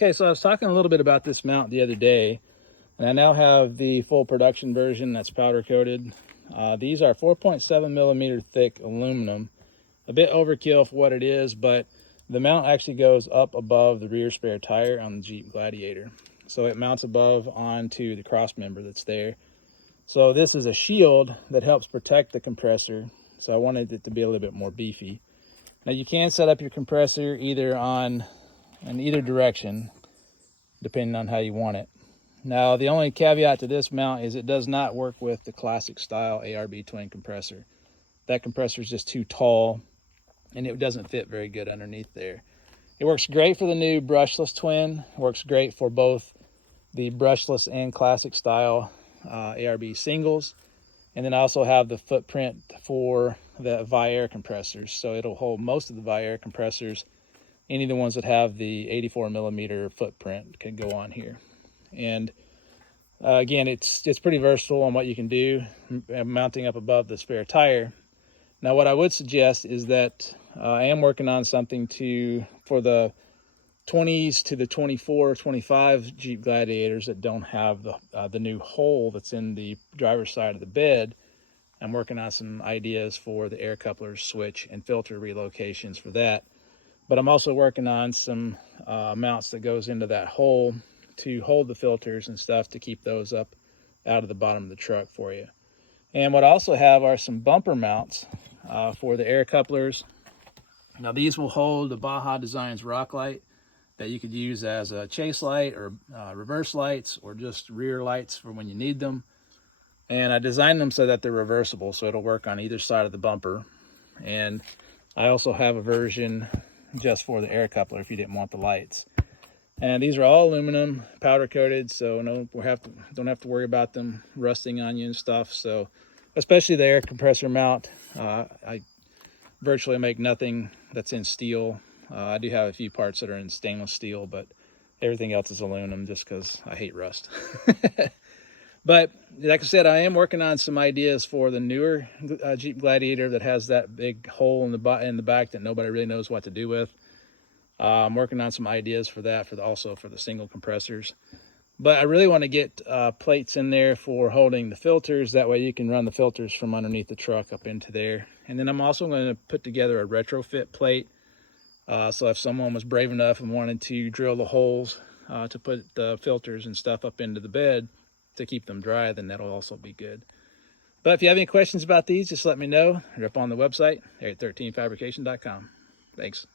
Okay, so I was talking a little bit about this mount the other day, and I now have the full production version that's powder coated. These are 4.7 millimeter thick aluminum, a bit overkill for what it is, but the mount actually goes up above the rear spare tire on the Jeep Gladiator. So it mounts above onto the cross member that's there. So this is a shield that helps protect the compressor. So I wanted it to be a little bit more beefy. Now you can set up your compressor either in either direction, depending on how you want it. Now the only caveat to this mount is it does not work with the classic style ARB twin compressor. That compressor is just too tall and it doesn't fit very good underneath there. It works great for the new brushless twin. It works great for both the brushless and classic style ARB singles. And then I also have the footprint for the Viair compressors. So it'll hold most of the Viair compressors. Any of the ones that have the 84 millimeter footprint can go on here. And again, it's pretty versatile on what you can do, mounting up above the spare tire. Now, what I would suggest is that I am working on something for the 20s to the 24, 25 Jeep Gladiators that don't have the new hole that's in the driver's side of the bed. I'm working on some ideas for the air couplers, switch, and filter relocations for that. But I'm also working on some mounts that goes into that hole to hold the filters and stuff to keep those up out of the bottom of the truck for you. And what I also have are some bumper mounts for the air couplers. Now these will hold the Baja Designs rock light that you could use as a chase light or reverse lights or just rear lights for when you need them. And I designed them so that they're reversible, so it'll work on either side of the bumper. And I also have a version just for the air coupler if you didn't want the lights. And these are all aluminum, powder coated, so don't have to worry about them rusting on you and stuff. So especially the air compressor mount, I virtually make nothing that's in steel. I do have a few parts that are in stainless steel, but everything else is aluminum just because I hate rust. But like I said, I am working on some ideas for the newer Jeep Gladiator that has that big hole in the back that nobody really knows what to do with. I'm working on some ideas for that, also for the single compressors. But I really want to get plates in there for holding the filters. That way you can run the filters from underneath the truck up into there. And then I'm also going to put together a retrofit plate. So if someone was brave enough and wanted to drill the holes to put the filters and stuff up into the bed to keep them dry, then that'll also be good. But if you have any questions about these, just let me know. They're up on the website, area13fabrication.com. Thanks.